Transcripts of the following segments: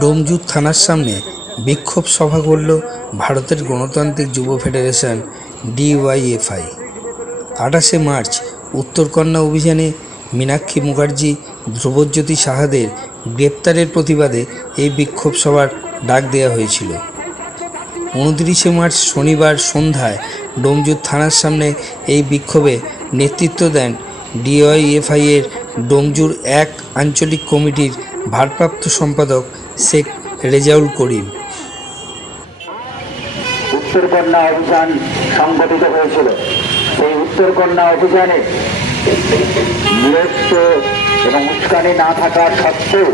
ডোমজুর থানার সামনে বিক্ষোভ সভা করল ভারতের গণতান্ত্রিক যুব ফেডারেশন ডিওয়াইএফআই। 28শে মার্চ উত্তরকন্যা অভিযানে মীনাক্ষী মুখার্জি, ধ্রুবজ্যোতি সাহাদের গ্রেপ্তারের প্রতিবাদে এই বিক্ষোভ সভার ডাক দেওয়া হয়েছিল। 29শে মার্চ শনিবার সন্ধ্যায় ডোমজুর থানার সামনে এই বিক্ষোভে নেতৃত্ব দেন ডিওয়াইএফআই এর ডোমজুর 1 আঞ্চলিক কমিটির ভারপ্রাপ্ত সম্পাদক শেখ রেজাউল করিম। উত্তরকন্যা অভিযান সংগঠিত হয়েছিল। সেই উত্তরকন্যা অভিযানে বিরক্ত এবং উস্কানি না থাকার সত্ত্বেও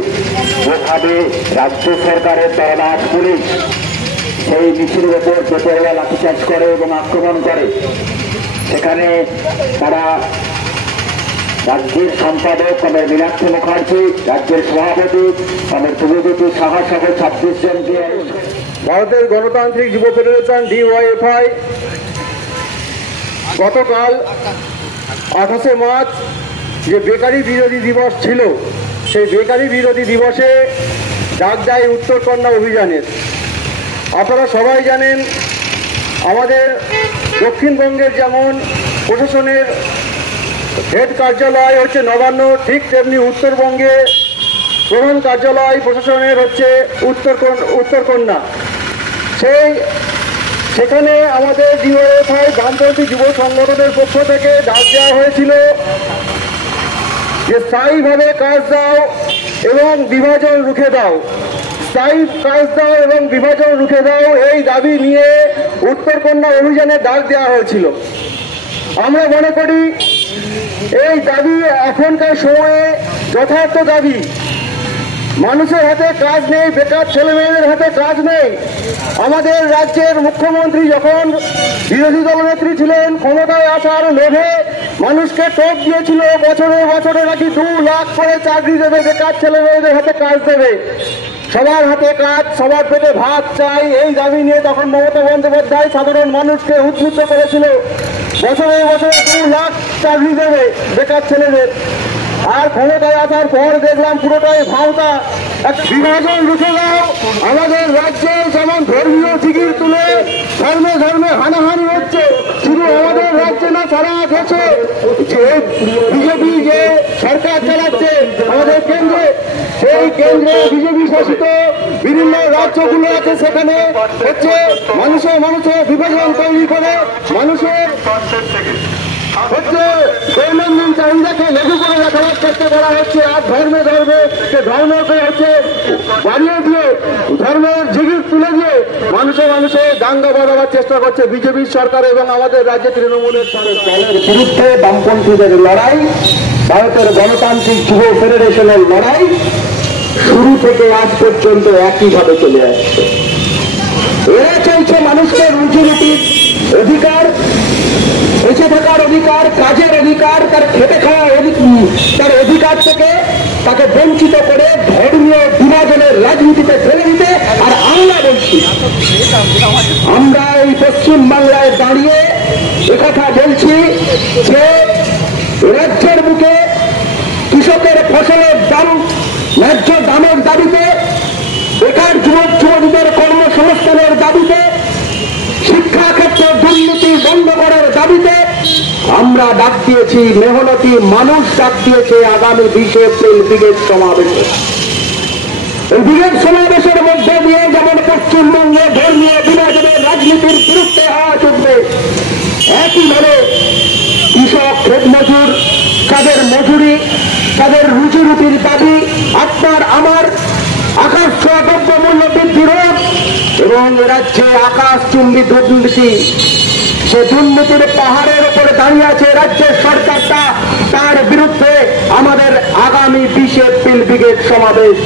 যেভাবে রাজ্য সরকারের তরবারি পুলিশ সেই মিছিলের উপর জোরের লাঠিচার্জ করে এবং আক্রমণ করে, সেখানে তারা রাজ্যের সম্পাদক কমরেড মীনাক্ষী মুখার্জি, রাজ্যের সভাপতি কমরেড ধ্রুবজ্যোতি সাহা সহ 26 জনকে ভারতের গণতান্ত্রিক যুব ফেডারেশন ডিওয়াইএফআই গতকাল 28শে মার্চ যে বেকারি বিরোধী দিবস ছিল, সেই বেকারি বিরোধী দিবসে ডাক দেয় উত্তরকন্যা অভিযানের। আপনারা সবাই জানেন, আমাদের দক্ষিণবঙ্গের যেমন প্রশাসনের হেড কার্যালয় হচ্ছে নবান্ন, ঠিক তেমনি উত্তরবঙ্গে প্রধান কার্যালয় প্রশাসনের হচ্ছে উত্তরকন্যা। সেখানে আমাদের ডিওয়াইএফআই বামপন্থী যুব সংগঠনের পক্ষ থেকে ডাক দেওয়া হয়েছিল যে স্থায়ীভাবে কাজ দাও এবং বিভাজন রুখে দাও, স্থায়ী কাজ দাও এবং বিভাজন রুখে দাও, এই দাবি নিয়ে উত্তরকন্যা অভিযানে ডাক দেওয়া হয়েছিল। আমরা মনে করি এই দাবি এখনকার সময়ে যথার্থ দাবি। মানুষের হাতে কাজ নেই, বেকার ছেলেমেয়েদের হাতে কাজ নেই। আমাদের রাজ্যের মুখ্যমন্ত্রী যখন বিরোধী দলনেত্রী ছিলেন, ক্ষমতায় আসার লোভে মানুষকে টোপ দিয়েছিল বছরে বছরে নাকি 2 লাখ করে চাকরি দেবে, বেকার ছেলেমেয়েদের হাতে কাজ দেবে, সবার হাতে কাজ, সবার পেটে ভাত চাই, এই দাবি নিয়ে তখন মমতা বন্দ্যোপাধ্যায় সাধারণ মানুষকে উদ্বুদ্ধ করেছিল বছরে বছরে 2 লাখ চাকরি দেবে বেকার ছেলেদের। আর ক্ষমতায় আসার পর দেখলাম পুরোটাই ভাওতা। বিভাজন রুখে দাও। আমাদের রাজ্যে যেমন ধর্মীয় জিগির তুলে ধর্মে ধর্মে হানাহানি হচ্ছে, শুধু আমাদের রাজ্যে না, সারা দেশে যে বিজেপি যে সরকার চালাচ্ছে আমাদের কেন্দ্রে, সেই কেন্দ্রে বিজেপি শাসিত বিভিন্ন রাজ্যগুলো আছে, সেখানে হচ্ছে মানুষের বিভাজন তৈরি করে মানুষের হচ্ছে দৈনন্দিন চাহিদাকে লেগু করে রাখার চেষ্টা করা হচ্ছে। আর ধর্মে ধর্মকে হচ্ছে বাড়িয়ে দিয়ে, ধর্মের জিগির তুলে দিয়ে মানুষে দাঙ্গা বাঁধাবার চেষ্টা করছে বিজেপি সরকার এবং আমাদের রাজ্যে তৃণমূলের দলের বিরুদ্ধে বামপন্থীদের লড়াই, ভারতের গণতান্ত্রিক যুব ফেডারেশনের লড়াই শুরু থেকে আজ পর্যন্ত একইভাবে চলে আসছে। এরা চাইছে মানুষকে রুজি রুটির অধিকার, বেঁচে থাকার অধিকার, কাজের অধিকার, তার খেটে খাওয়া তার অধিকার থেকে তাকে বঞ্চিত করে ধর্মীয় বিভাজনের রাজনীতিতে ফেলে দিতে। আর আমরা বলছি, আমরা এই পশ্চিম বাংলায় দাঁড়িয়ে একথা বলছি যে রাজ্যের বুকে কৃষকের ফসলের দাম ন্যায্য দামের দাবিতে, বেকার যুবক যুবতীদের কর্মসংস্থানের দাবিতে, শিক্ষা ক্ষেত্রে দুর্নীতি বন্ধ করার দাবিতে আমরা ডাক দিয়েছি, মেহনতি মানুষ ডাক দিয়েছে আগামী 20 এপ্রিল ব্রিগেড সমাবেশে। এই ব্রিগেড সমাবেশের মধ্যে দিয়ে যেমন পশ্চিমবঙ্গে ধর্মীয় বিভাজনের রাজনীতির বিরুদ্ধে আওয়াজ উঠবে, একইভাবে কৃষক, ক্ষেত মজুর, তাদের মজুরি, তাদের রুজি রুটির দাবি, আপনার আমার আকাশ ছোঁয়া দ্রব্যমূল্য বৃদ্ধি রোধ এবং রাজ্যে আকাশচুম্বী দুর্নীতি, সে দুর্নীতির পাহাড়ের উপরে দাঁড়িয়ে আছে রাজ্যের সরকারটা, তার বিরুদ্ধে আমাদের আগামী 20 এপ্রিল ব্রিগেড সমাবেশ।